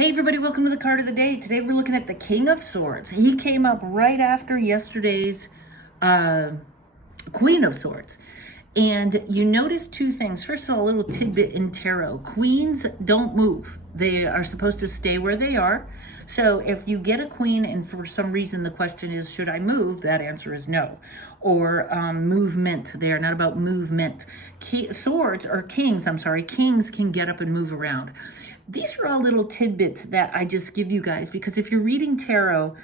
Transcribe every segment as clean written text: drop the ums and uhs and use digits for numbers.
Hey everybody, welcome to the card of the day. Today we're looking at the King of Swords. He came up right after yesterday's Queen of Swords. And you notice two things. First of all, a little tidbit in tarot. Queens don't move. They are supposed to stay where they are. So if you get a queen and for some reason the question is, should I move? That answer is no. Or movement. They are not about movement. Swords, or kings, kings can get up and move around. These are all little tidbits that I just give you guys because if you're reading tarot,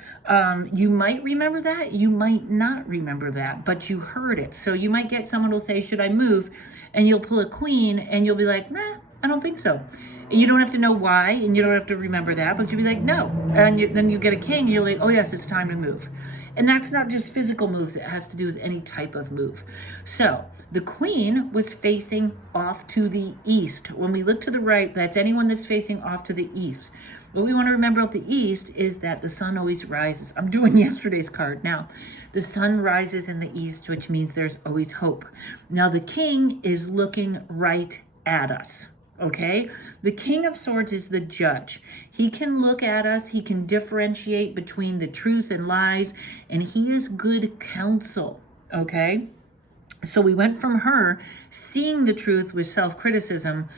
you might remember that, you might not remember that, but you heard it. So you might get someone who'll say, should I move? And you'll pull a queen and you'll be like, nah, I don't think so. And you don't have to know why and you don't have to remember that, but you'll be like, no. And then you get a king and you're like, oh yes, it's time to move. And that's not just physical moves, it has to do with any type of move. So the queen was facing off to the east. When we look to the right, that's anyone that's facing off to the east. What we want to remember about the east is that the sun always rises. I'm doing yesterday's card now. The sun rises in the east, which means there's always hope. Now the king is looking right at us. Okay, the King of Swords is the judge. He can look at us, he can differentiate between the truth and lies, and he is good counsel. Okay, so we went from her seeing the truth with self-criticism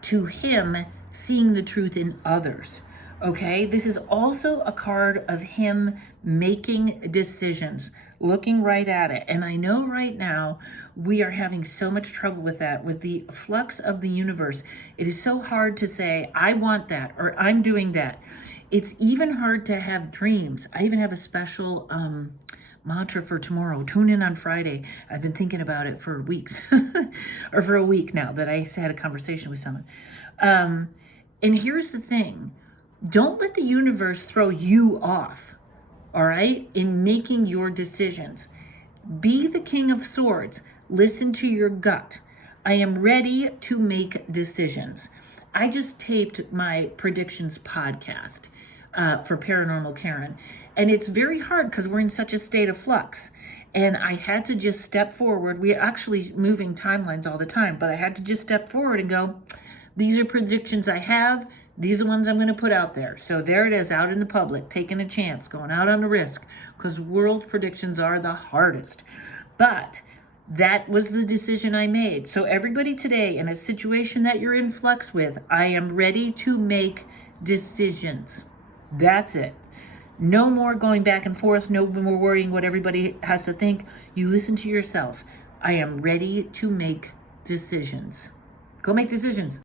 to him seeing the truth in others. Okay, this is also a card of him making decisions, looking right at it. And I know right now we are having so much trouble with that, with the flux of the universe. It is so hard to say, I want that, or I'm doing that. It's even hard to have dreams. I even have a special mantra for tomorrow. Tune in on Friday. I've been thinking about it for weeks, or for a week now that I had a conversation with someone. And here's the thing. Don't let the universe throw you off, all right, in making your decisions. Be the King of Swords. Listen to your gut. I am ready to make decisions. I just taped my predictions podcast for Paranormal Karen, and it's very hard because we're in such a state of flux. And I had to just step forward. We're actually moving timelines all the time, but I had to just step forward and go, these are predictions I have. These are the ones I'm going to put out there. So there it is, out in the public, taking a chance, going out on a risk, because world predictions are the hardest. But that was the decision I made. So everybody today, in a situation that you're in flux with, I am ready to make decisions. That's it. No more going back and forth. No more worrying what everybody has to think. You listen to yourself. I am ready to make decisions. Go make decisions.